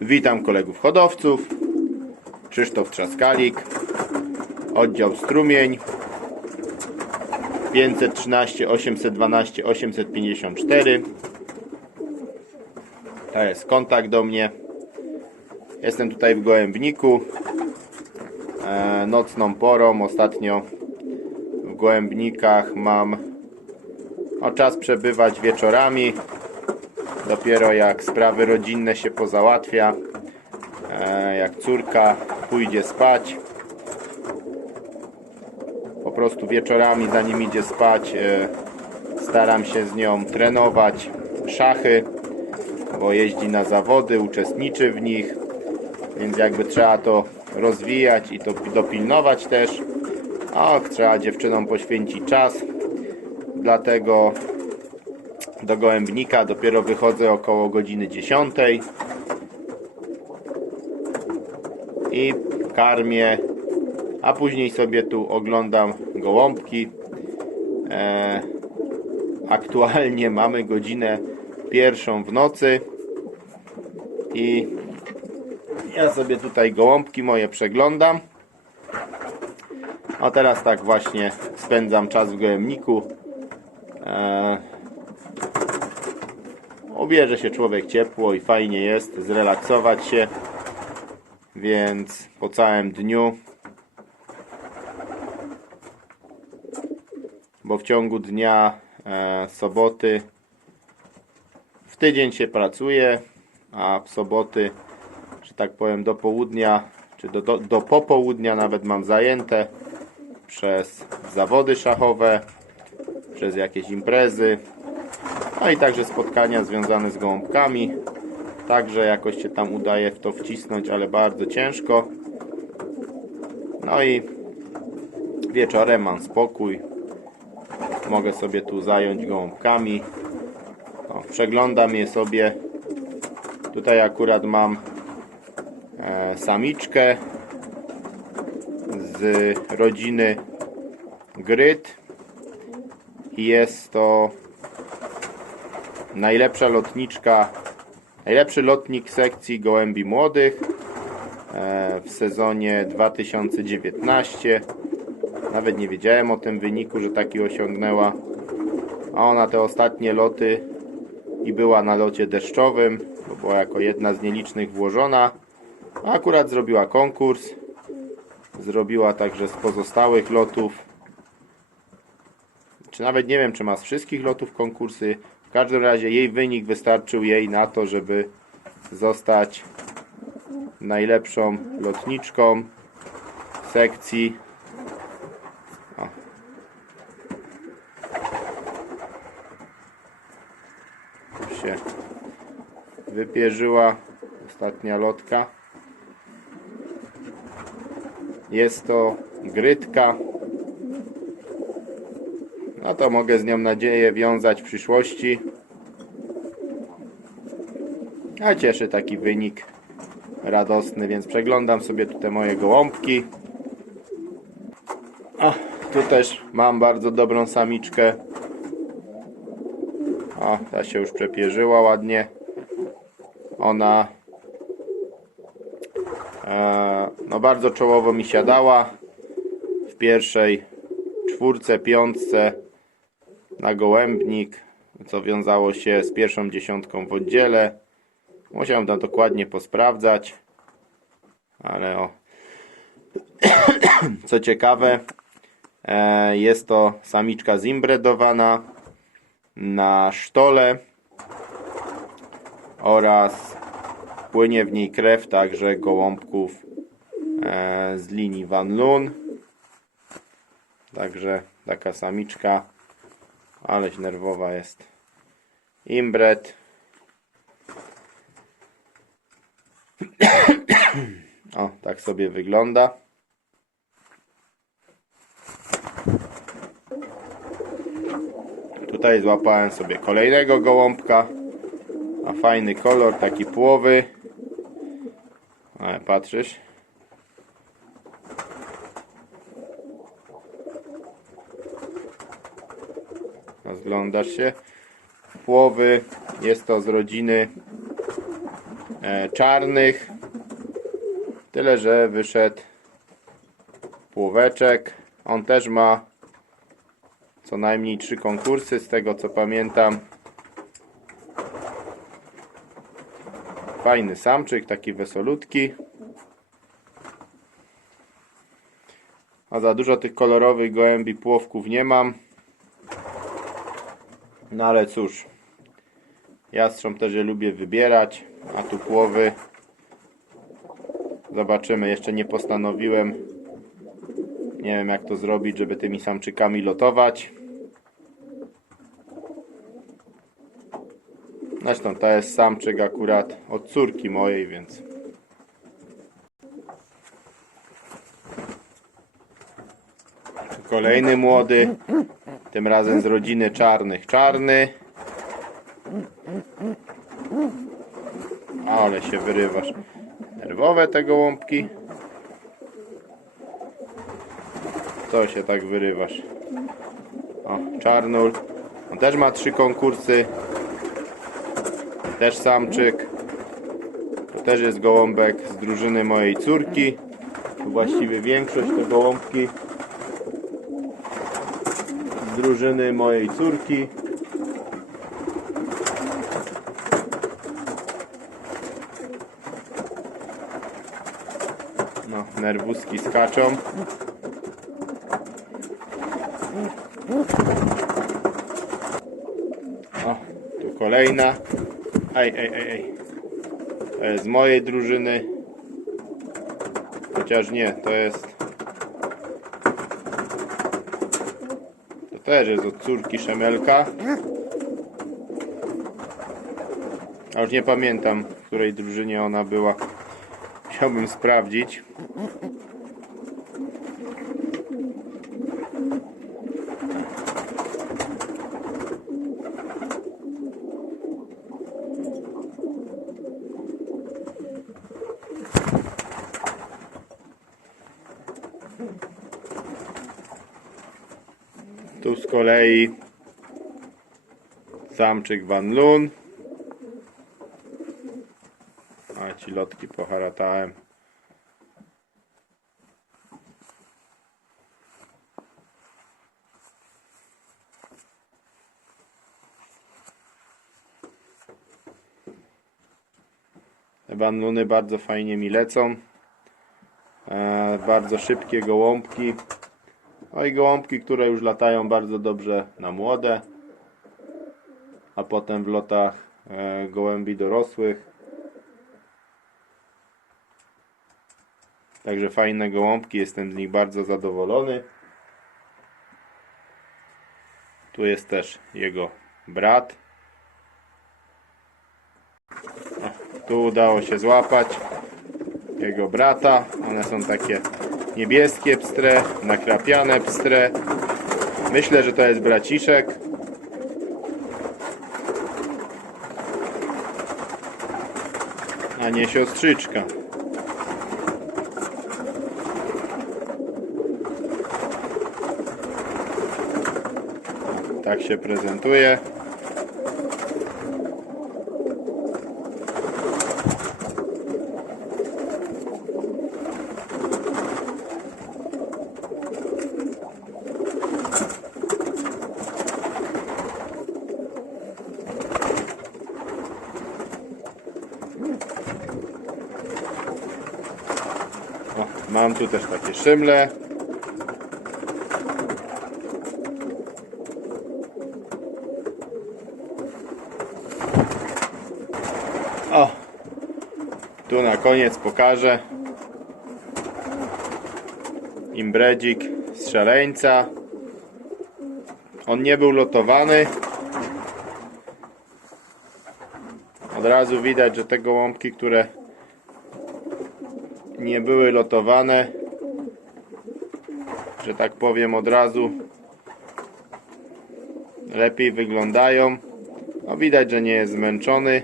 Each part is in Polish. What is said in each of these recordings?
Witam kolegów hodowców. Krzysztof Trzaskalik. Oddział Strumień. 513 812 854. To jest kontakt do mnie. Jestem tutaj w Gołębniku. E, nocną porą. Ostatnio w Gołębnikach mam o czas przebywać wieczorami. Dopiero jak sprawy rodzinne się pozałatwia, e, jak córka pójdzie spać, po prostu wieczorami zanim idzie spać, e, staram się z nią trenować szachy, bo jeździ na zawody, uczestniczy w nich, więc jakby trzeba to rozwijać i to dopilnować też. A trzeba dziewczynom poświęcić czas, dlatego do gołębnika dopiero wychodzę około godziny 10 i karmię, a później sobie tu oglądam gołąbki. E, aktualnie mamy godzinę pierwszą w nocy i ja sobie tutaj gołąbki moje przeglądam. A teraz tak właśnie spędzam czas w gołębniku. E, Ubierze się człowiek ciepło i fajnie jest zrelaksować się. Więc po całym dniu, bo w ciągu dnia e, soboty w tydzień się pracuje, a w soboty, że tak powiem, do południa, czy do, do, do popołudnia nawet mam zajęte przez zawody szachowe, przez jakieś imprezy, no i także spotkania związane z gołąbkami. Także jakoś się tam udaje w to wcisnąć, ale bardzo ciężko. No i wieczorem mam spokój. Mogę sobie tu zająć gołąbkami. O, przeglądam je sobie. Tutaj akurat mam e, samiczkę z rodziny Gryt. I jest to najlepsza lotniczka, najlepszy lotnik sekcji gołębi młodych e, w sezonie 2019. Nawet nie wiedziałem o tym wyniku, że taki osiągnęła. A ona te ostatnie loty i była na locie deszczowym, bo była jako jedna z nielicznych włożona. Akurat zrobiła konkurs. Zrobiła także z pozostałych lotów. Czy nawet nie wiem, czy ma z wszystkich lotów konkursy. W każdym razie jej wynik wystarczył jej na to, żeby zostać najlepszą lotniczką sekcji. O. Już się wypierzyła ostatnia lotka. Jest to grytka. No to mogę z nią nadzieję wiązać w przyszłości. A cieszy taki wynik radosny, więc przeglądam sobie tutaj moje gołąbki. A, tu też mam bardzo dobrą samiczkę. O, ta się już przepierzyła ładnie. Ona e, no bardzo czołowo mi siadała w pierwszej czwórce, piątce na gołębnik, co wiązało się z pierwszą dziesiątką w oddziele. Musiałem tam dokładnie posprawdzać, ale o. Co ciekawe, e, jest to samiczka zimbredowana na sztole oraz płynie w niej krew także gołąbków e, z linii Van Loon. Także taka samiczka Aleś nerwowa jest. Imbret. O, tak sobie wygląda. Tutaj złapałem sobie kolejnego gołąbka. A fajny kolor, taki płowy. Ale patrzysz. Rozglądasz się. Płowy jest to z rodziny e, czarnych. Tyle, że wyszedł płóweczek. On też ma co najmniej trzy konkursy, z tego co pamiętam. Fajny samczyk, taki wesolutki. A za dużo tych kolorowych gołębi płowków nie mam. No ale cóż. Jastrząb też je lubię wybierać, a tu płowy. Zobaczymy, jeszcze nie postanowiłem. Nie wiem jak to zrobić, żeby tymi samczykami lotować. Zresztą to jest samczyk akurat od córki mojej, więc Kolejny młody, tym razem z rodziny czarnych. Czarny. Ale się wyrywasz. Nerwowe te gołąbki. Co się tak wyrywasz? O, czarnul. On też ma trzy konkursy. Też samczyk. To też jest gołąbek z drużyny mojej córki. Tu właściwie większość to gołąbki drużyny mojej córki. No, nerwuski skaczą. O, tu kolejna. Ej, ej, ej, ej. To jest z mojej drużyny. Chociaż nie, to jest To też jest od córki Szemelka. A już nie pamiętam, w której drużynie ona była. Chciałbym sprawdzić. Kolei samczyk Van Loon. A ci lotki poharatałem. Loony bardzo fajnie mi lecą. E, bardzo szybkie gołąbki. No i gołąbki, które już latają bardzo dobrze na młode, a potem w lotach e, gołębi dorosłych. Także fajne gołąbki, jestem z nich bardzo zadowolony. Tu jest też jego brat. Tu udało się złapać jego brata. One są takie niebieskie pstre, nakrapiane pstre. Myślę, że to jest braciszek. A nie siostrzyczka. Tak się prezentuje. O, mam tu też takie szymle. O, tu na koniec pokażę imbredzik z szaleńca. On nie był lotowany. Od razu widać, że te gołąbki, które nie były lotowane, że tak powiem od razu lepiej wyglądają. No widać, że nie jest zmęczony.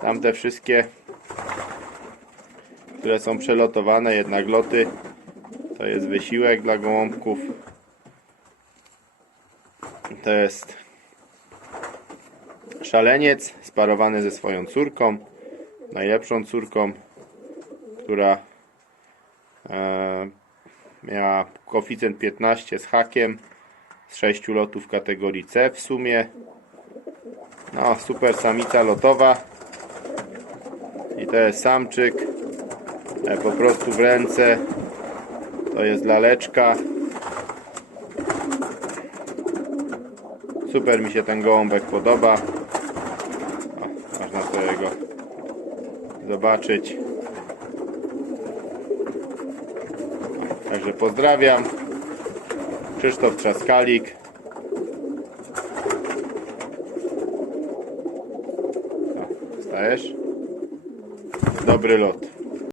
Tamte wszystkie, które są przelotowane, jednak loty, to jest wysiłek dla gołąbków. To jest szaleniec sparowany ze swoją córką. najlepszą córką, która e, miała koeficjent 15 z hakiem z 6 lotów kategorii C w sumie. No, super samica lotowa. I to jest samczyk. E, po prostu w ręce. To jest laleczka. Super mi się ten gołąbek podoba. O, można sobie go zobaczyć. Także pozdrawiam. Krzysztof Trzaskalik. O, Stajesz? Dobry lot.